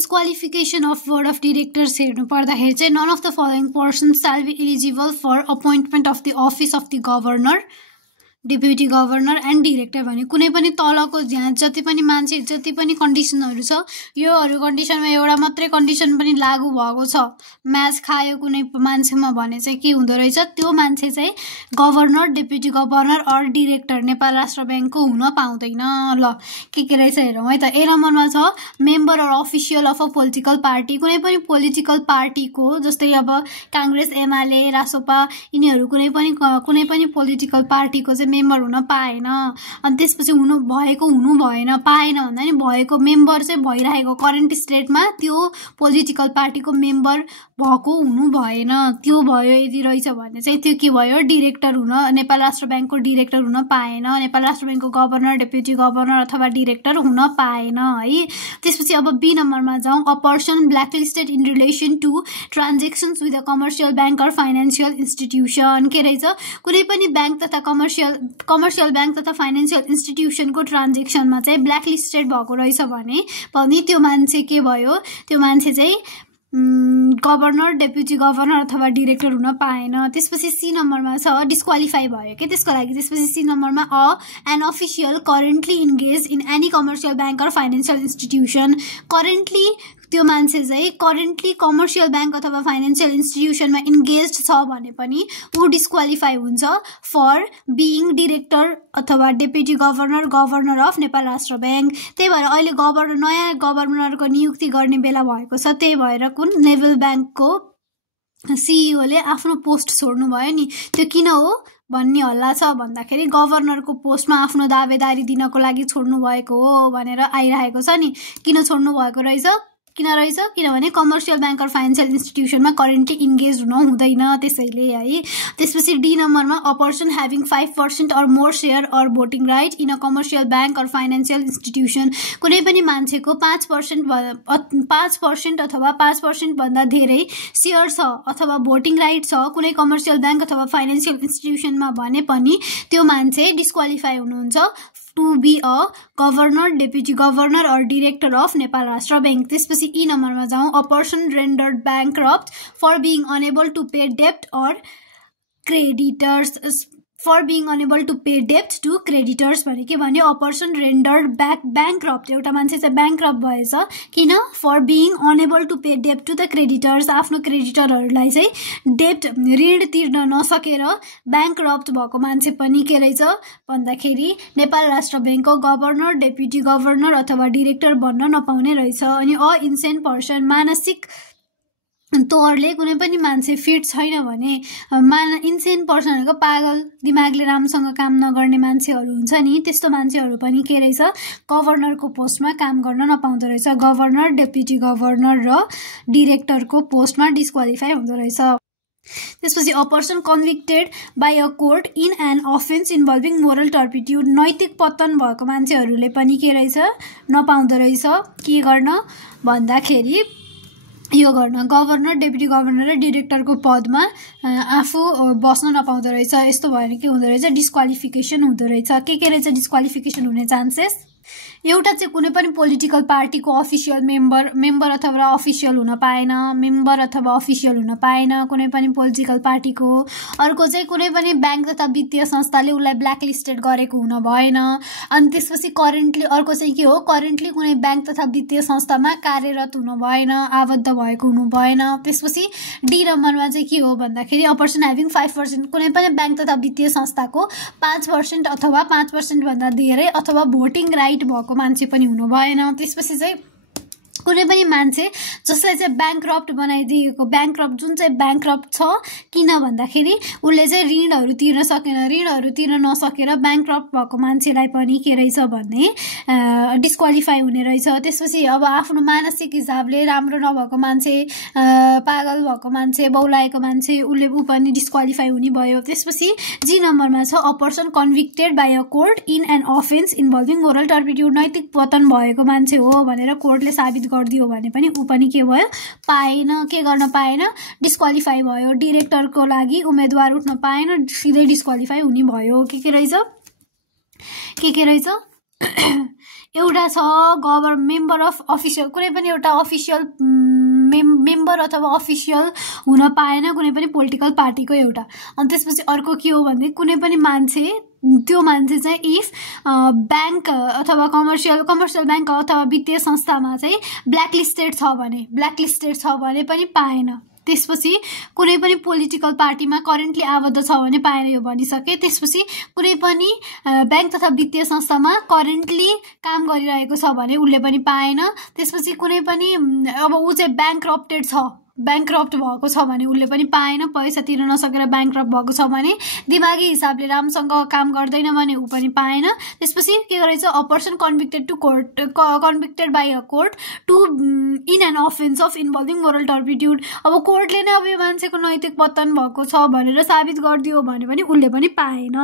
Disqualification of board of directors हेर्नु पर्दाखेरि चाहिँ none of the following persons shall be eligible for appointment of the office of the governor, deputy governor and director भने कुनै पनि तलको यहाँ जति पनि मान्छे जति पनि कन्डिसनहरु छ योहरु कन्डिसनमा एउटा मात्रै कन्डिसन पनि लागू भएको छ म्याच खायो कुनै मान्छेमा भने चाहिँ के हुँदो रहेछ त्यो मान्छे चाहिँ governor deputy governor or director Nepal राष्ट्र बैंकको हुन पाउँदैन ल के रहेछ हेरौं है त ए नम्बरमा छ member or official of a political party कुनै पनि पोलिटिकल पार्टीको जस्तै अब कांग्रेस एमाले रासोपा यिनीहरु कुनै पनि पोलिटिकल पार्टीको चाहिँ मेम्बर हुन पाएन अनि त्यसपछि हुनु भएन पाएन भन्दा नि भएको मेम्बर चाहिँ भइरहेको करेन्ट स्टेटमा त्यो पोलिटिकल पार्टीको मेम्बर भएको हुनु भएन त्यो भयो यदि रहेछ भने चाहिँ त्यो के भयो डिरेक्टर हुन नेपाल राष्ट्र बैंकको डिरेक्टर हुन पाएन नेपाल राष्ट्र बैंकको गभर्नर डेप्युटी गभर्नर अथवा डिरेक्टर हुन पाएन है त्यसपछि अब बी नम्बरमा जाउँ a person blacklisted in relation to transactions with a commercial bank or financial institution के रहेछ कुनै पनि बैंक तथा कमर्शियल बैंक तथा फाइनान्शियल इन्स्टिट्युसनको ट्रान्ज्याक्सनमा चाहिँ ब्ल्याकलिस्टेड भएको रहेछ भने पनि त्यो मान्छे के भयो त्यो मान्छे चाहिँ गभर्नर डेप्युटी गभर्नर अथवा डिरेक्टर हुन पाएन त्यसपछि सी नम्बरमा छ डिस्क्वालिफाई भयो के त्यसको लागि त्यसपछि सी नम्बरमा an official currently engage in any commercial bank or financial institution currently त्यो मान्छे चाहिँ करेन्टली कमर्शियल बैंक अथवा फाइनान्शियल इन्स्टिट्युसनमा इन्गेज्ड छ भने पनि उ डिस्क्वालिफाई हुन्छ फर बीइङ डिरेक्टर अथवा deputy governor of Nepal Rastra Bank त्यही भएर अहिले नयाँ गभर्नरको नियुक्ति गर्ने बेला भएको छ त्यही भएर कुन नेभल बैंकको सीईओ ले आफ्नो पोस्ट छोड्नु भयो नि त्यो किन हो भन्ने हल्ला छ भन्दाखेरि गभर्नरको पोस्टमा आफ्नो दावेदारी दिनको लागि छोड्नु भएको हो भनेर आइरहेको छ नि किन छोड्नु भएको रहेछ किनभने कमर्शियल बैंक अर फाइनान्शियल इन्स्टिट्युसनमा करेन्टली इन्गेज हुन हुँदैन त्यसैले है त्यसपछि डी नम्बरमा a person having 5% or more share or voting right in a commercial bank or financial institution कुनै पनि मान्छेको 5% अथवा 5% भन्दा धेरै शेयर छ अथवा भोटिङ राइट छ कुनै कमर्शियल बैंक अथवा फाइनान्शियल इन्स्टिट्युसनमा भने पनि त्यो मान्छे डिस्क्वालिफाई हुनुहुन्छ to be a governor, deputy governor or director of Nepal Rashtra Bank. त्यसपछि ई नम्बरमा जाउँ a person rendered bankrupt for being unable to pay debt or creditors for being unable to pay debt to creditors भने के भन्यो a person rendered bankrupt एउटा मान्छे चाहिँ bankrupt भएछ किन for being unable to pay debt to the creditors आफ्नो क्रेडिटरहरुलाई चाहिँ डेब्ट ऋण तिर्न नसकेर bankrupt भएको मान्छे पनि के रहेछ भन्दाखेरि नेपाल राष्ट्र बैंकको गभर्नर डेप्युटी गभर्नर अथवा डिरेक्टर बन्न नपाउने रहेछ अनि अ इन्सेन पर्सन मानसिक तौरले कुनै पनि मान्छे फिट छैन भने इन्सेन पर्सनहरुको पागल दिमागले राम्रोसँग काम नगर्ने मान्छेहरु हुन्छ नि त्यस्तो मान्छेहरु पनि के रहेछ गभर्नरको पोस्टमा काम गर्न नपाउँदो रहेछ गभर्नर डेप्युटी गभर्नर र डिरेक्टरको पोस्टमा डिस्क्वालिफाई हुँदो रहेछ त्यसपछि a person convicted by a court in an offence involving moral turpitude नैतिक पतन भएको मान्छेहरुले पनि के रहेछ नपाउँदो रहेछ के गर्न भन्दाखेरि यो गर्न गभर्नर डेप्युटी गभर्नर र डिरेक्टरको पदमा आफू बस्न नपाउँदो रहेछ यस्तो भएर के हुँदो रहेछ डिस्क्वालिफिकेसन हुँदो रहेछ के रहेछ डिस्क्वालिफिकेसन हुने चान्सेस एउटा चाहिँ कुनै पनि पोलिटिकल पार्टीको अफिसियल मेम्बर अथवा अफिसियल हुन पाएन मेम्बर अथवा अफिसियल हुन पाएन कुनै पनि पोलिटिकल पार्टीको अर्को चाहिँ कुनै पनि बैंक तथा वित्तीय संस्थाले उलाई ब्ल्याकलिस्टेड गरेको हुन भएन अनि त्यसपछि करेन्टली अर्को चाहिँ के हो करेन्टली कुनै बैंक तथा वित्तीय संस्थामा कार्यरत हुन भएन आबद्ध भएको हुनु भएन त्यसपछि डी नम्बरमा चाहिँ के हो भन्दाखेरि अ पर्सन ह्याभिङ 5% कुनै पनि बैंक तथा वित्तीय संस्थाको 5% अथवा 5% भन्दा धेरै अथवा भोटिङ राइट भएको मान्छे पनि हुनु भएन त्यसपछि चाहिँ कुनै पनि मान्छे जसलाई चाहिँ ब्याङ्क्रप्ट बनाइदिएको ब्याङ्क्रप्ट जुन चाहिँ ब्याङ्क्रप्ट छ किन भन्दाखेरि उले चाहिँ ऋणहरु तिर्न नसकेर ब्याङ्क्रप्ट भएको मान्छेलाई पनि के रहेछ भन्ने डिस्क्वालिफाई हुने रहेछ त्यसपछि अब आफ्नो मानसिक हिसाबले राम्रो नभएको मान्छे पागल भएको मान्छे बौलाएको मान्छे उले पनि डिस्क्वालिफाई हुने भयो त्यसपछि जी नम्बरमा छ a person convicted by a court in an offence involving moral turpitude नैतिक पतन भएको मान्छे हो भनेर कोर्टले साबित गरिदियो भने पनि उ पनि के भयो पाएन के गर्न पाएन डिस्क्वालिफाई भयो डिरेक्टरको लागि उम्मेदवार उठ्न पाएन सिधै डिस्क्वालिफाई हुने भयो के रहेछ एउटा छ मेम्बर अफ अफिसियल, कुनै पनि एउटा अफिसियल मेम्बर अथवा अफिसियल हुन पाएन कुनै पनि पोलिटिकल पार्टीको एउटा। अनि त्यसपछि अर्को के हो भने कुनै पनि मान्छे, त्यो मान्छे चाहिँ इफ ब्याङ्क अथवा कमर्सियल ब्याङ्क अथवा वित्तीय संस्थामा चाहिँ ब्ल्याकलिस्टेड छ भने पनि पाएन। त्यसपछि कुनै पनि पोलिटिकल पार्टीमा करेन्टली आबद्ध छ भने पाएन, यो भनिसके। त्यसपछि कुनै पनि ब्याङ्क तथा वित्तीय संस्थामा करेन्टली काम गरिरहेको छ भने उसले पनि पाएन। त्यसपछि कुनै पनि अब ऊ चाहिँ ब्याङ्क्रप्ट भएको छ भने उसले पनि पाएन, पैसा तिर्न नसकेर ब्याङ्क्रप्ट भएको छ भने, दिमागी हिसाबले राम्रोसँग काम गर्दैन भने ऊ पनि पाएन। त्यसपछि के गरेछ, a person convicted by a court to in an offence of involving moral turpitude. अब कोर्टले नै अब यो मान्छेको नैतिक पतन भएको छ भनेर साबित गरिदियो भने पनि उसले पनि पाएन।